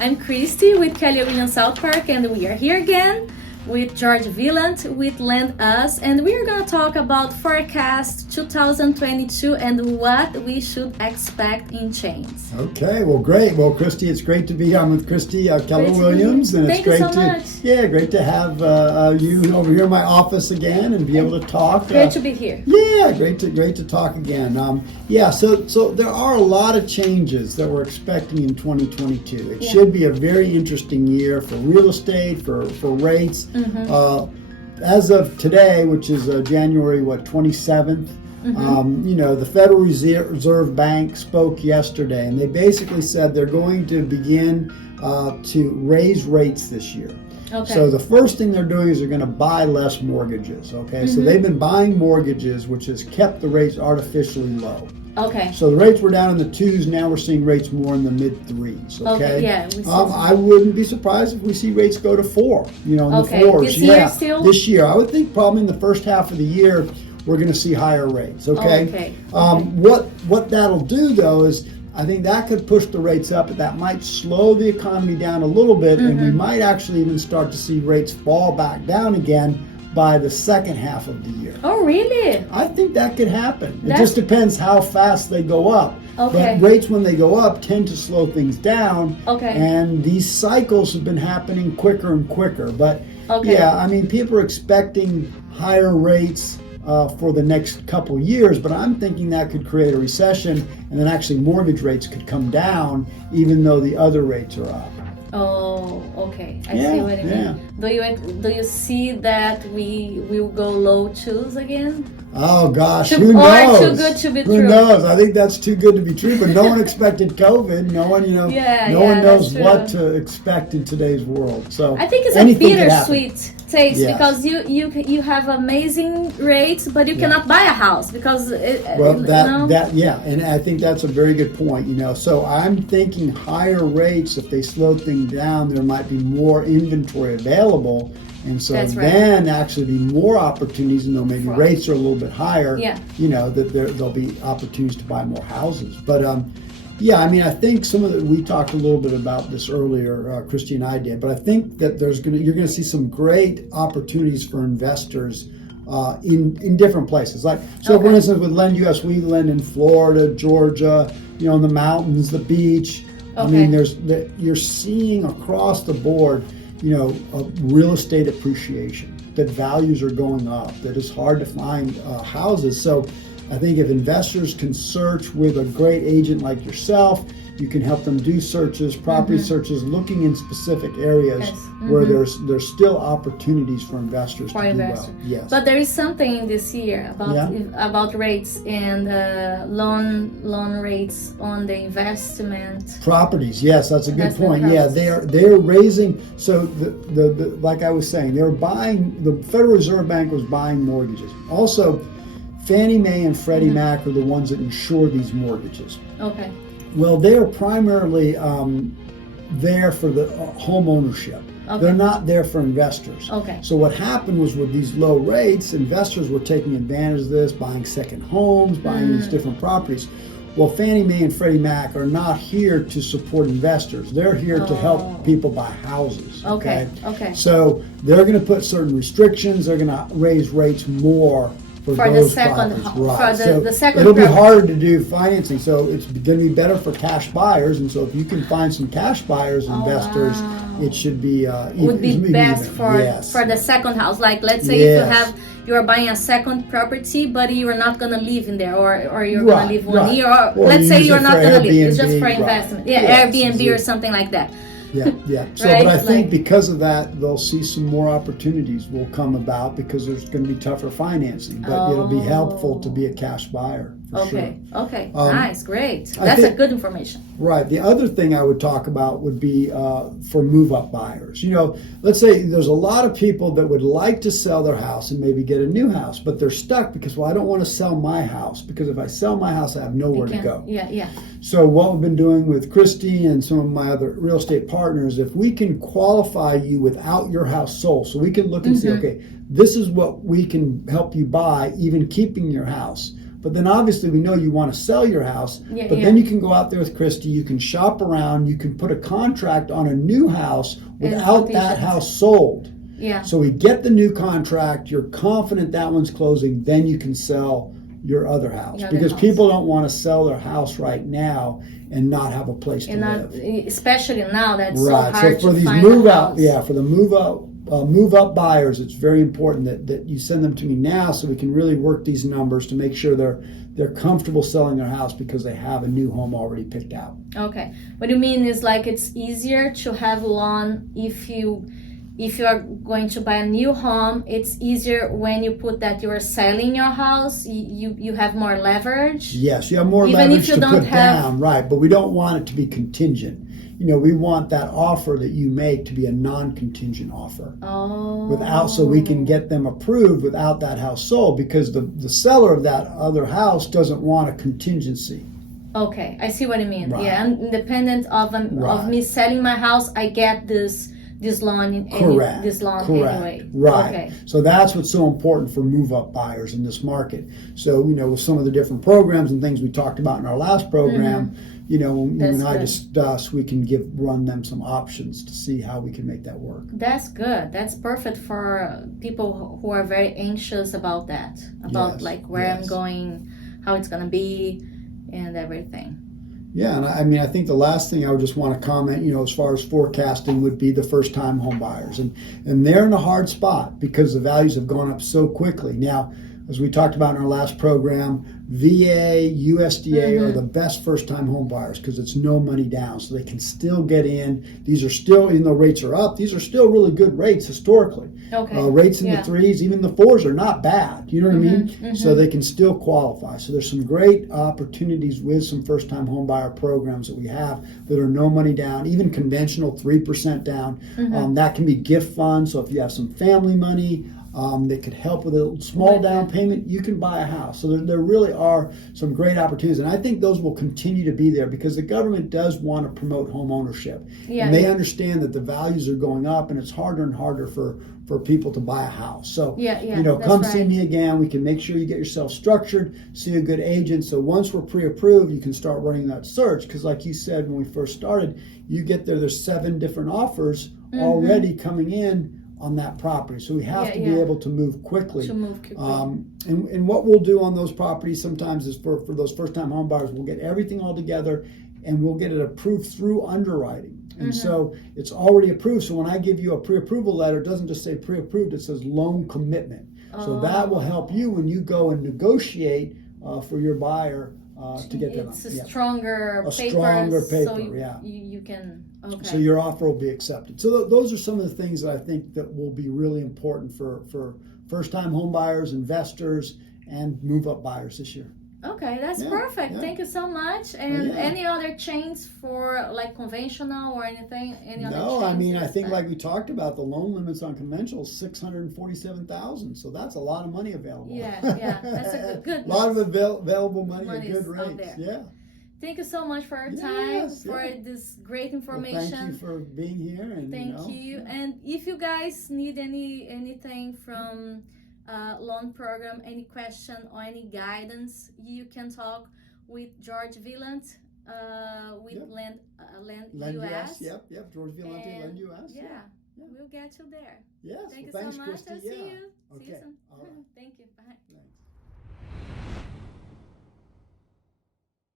I'm Christie with Keller Williams South Park, and we are here again with George Violante with Lend Us, and we are going to talk about Forecast 2022 and what we should expect in chains. Okay, well, great. Well, Christie, it's great to be here. I'm with Christie Keller Williams, and it's great great to have you over here in my office again and be able to talk. Great to be here. Yeah, great to talk again. So there are a lot of changes that we're expecting in 2022. It should be a very interesting year for real estate, for rates. Mm-hmm. As of today, which is January 27th, the Federal Reserve Bank spoke yesterday, and they basically said they're going to begin to raise rates this year. Okay. So the first thing they're doing is they're going to buy less mortgages. Okay, so they've been buying mortgages, which has kept the rates artificially low. Okay. So the rates were down in the 2s. Now we're seeing rates more in the mid-3s. Okay. Yeah. I wouldn't be surprised if we see rates go to 4. In the 4s. This year still? This year, I would think probably in the first half of the year we're going to see higher rates. Okay. What that'll do though is I think that could push the rates up, but that might slow the economy down a little bit, and we might actually even start to see rates fall back down again by the second half of the year. Oh, really? I think that could happen. It just depends how fast they go up. Okay. But rates when they go up tend to slow things down. Okay. And these cycles have been happening quicker and quicker. But people are expecting higher rates for the next couple years, but I'm thinking that could create a recession, and then actually mortgage rates could come down even though the other rates are up. Oh, okay. I see what you mean. Do you see that we will go low 2s again? Oh gosh, who knows? Or too good to be true? Who knows? I think that's too good to be true. But no one expected COVID. No one, no one knows what to expect in today's world. So I think it's a bittersweet taste because you have amazing rates, but you cannot buy a house because and I think that's a very good point. So I'm thinking higher rates. If they slow things down, there might be more inventory available. And so then actually be more opportunities, and though maybe rates are a little bit higher, that there'll be opportunities to buy more houses. But I think we talked a little bit about this earlier, Christie and I did, but I think that you're going to see some great opportunities for investors in different places. For instance, with Lend US, we lend in Florida, Georgia, in the mountains, the beach. Okay. I mean, you're seeing across the board, real estate appreciation, that values are going up, that it's hard to find houses. So I think if investors can search with a great agent like yourself, you can help them do searches, property searches, looking in specific areas where there's still opportunities for investors to do well. Yes. But there is something this year about rates and loan rates on the investment properties. Yes, that's a good point. Yeah, they're raising. So the like I was saying, the Federal Reserve Bank was buying mortgages. Also, Fannie Mae and Freddie Mac are the ones that insure these mortgages. Okay. Well, they're primarily there for the home ownership. Okay. They're not there for investors. Okay. So what happened was with these low rates, investors were taking advantage of this, buying second homes, buying these different properties. Well, Fannie Mae and Freddie Mac are not here to support investors. They're here to help people buy houses. Okay. So they're going to put certain restrictions. They're going to raise rates more for the second the second it'll be harder to do financing, so it's going to be better for cash buyers, and so if you can find some cash buyers, investors, it should be would be best for the second house. Like, let's say you are buying a second property, but you're not going to live in there, or you're going to live 1 year, or let's say you're not going to live, it's just for investment. Airbnb or something like that. So, but I think because of that, they'll see some more opportunities will come about because there's going to be tougher financing, but it'll be helpful to be a cash buyer. Okay. Nice, great. That's a good information. Right. The other thing I would talk about would be for move-up buyers. Let's say there's a lot of people that would like to sell their house and maybe get a new house, but they're stuck because, I don't want to sell my house because if I sell my house, I have nowhere to go. So what we've been doing with Christie and some of my other real estate partners, if we can qualify you without your house sold, so we can look and see, okay, this is what we can help you buy, even keeping your house. But then obviously we know you want to sell your house, but then you can go out there with Christie, you can shop around, you can put a contract on a new house without that house sold. Yeah. So we get the new contract, you're confident that one's closing, then you can sell your other house. Because people don't want to sell their house right now and not have a place to live. Especially now that's so hard for to these find move a out, house. for the move up buyers, it's very important that you send them to me now so we can really work these numbers to make sure they're comfortable selling their house because they have a new home already picked out. Okay. What you mean is like it's easier to have loan if you are going to buy a new home. It's easier when you put that you are selling your house. You have more leverage. Yes, you have more even leverage if you to don't put down, right? But we don't want it to be contingent. We want that offer that you make to be a non-contingent offer. So we can get them approved without that house sold, because the seller of that other house doesn't want a contingency. Okay, I see what you mean. Right. Yeah, independent of me selling my house, I get this loan. Correct. This loan Correct. anyway. Right. Okay. So that's what's so important for move-up buyers in this market. So with some of the different programs and things we talked about in our last program, when you and I discuss, we can run them some options to see how we can make that work. That's good. That's perfect for people who are very anxious about that, about like where I'm going, how it's gonna be, and everything. Yeah, and I think the last thing I would just want to comment, as far as forecasting, would be the first-time home buyers. And they're in a hard spot because the values have gone up so quickly. Now, as we talked about in our last program, VA, USDA are the best first-time home buyers because it's no money down, so they can still get in. These are still, even though rates are up, these are still really good rates historically. Okay. Rates in the 3s, even the 4s are not bad. You know what I mean? So they can still qualify. So there's some great opportunities with some first-time home buyer programs that we have that are no money down, even conventional 3% down. That can be gift funds. So if you have some family money, that could help with a small down payment, you can buy a house. So there really are some great opportunities. And I think those will continue to be there because the government does want to promote home ownership. And they understand that the values are going up and it's harder and harder for people to buy a house. So, come see me again. We can make sure you get yourself structured, see a good agent. So once we're pre-approved, you can start running that search. Because like you said, when we first started, you get there's 7 different offers already coming in on that property. So we have to be able to move quickly. And what we'll do on those properties sometimes is for those first-time home buyers, we'll get everything all together and we'll get it approved through underwriting. And so it's already approved. So when I give you a pre-approval letter, it doesn't just say pre-approved, it says loan commitment. So that will help you when you go and negotiate for your buyer to get that. It's a stronger paper. So you can. Okay. So your offer will be accepted. So those are some of the things that I think that will be really important for first-time home buyers, investors, and move-up buyers this year. Okay, that's perfect. Thank you so much. And any other chains for like conventional or anything? No, I mean, I think like we talked about, the loan limits on conventional is $647,000. So that's a lot of money available. Yeah, that's a good. A lot of available money at good rates. Yeah. Thank you so much for your time, for this great information. Well, thank you for being here. And, thank you. And if you guys need anything from loan program, any question or any guidance, you can talk with George Violante with Land US. Yep. George Violante, Land US. Yeah, we'll get you there. Yes. Thank you Thanks, so much. Christie. I'll see you. Okay. See you soon. All right. Thank you. Bye.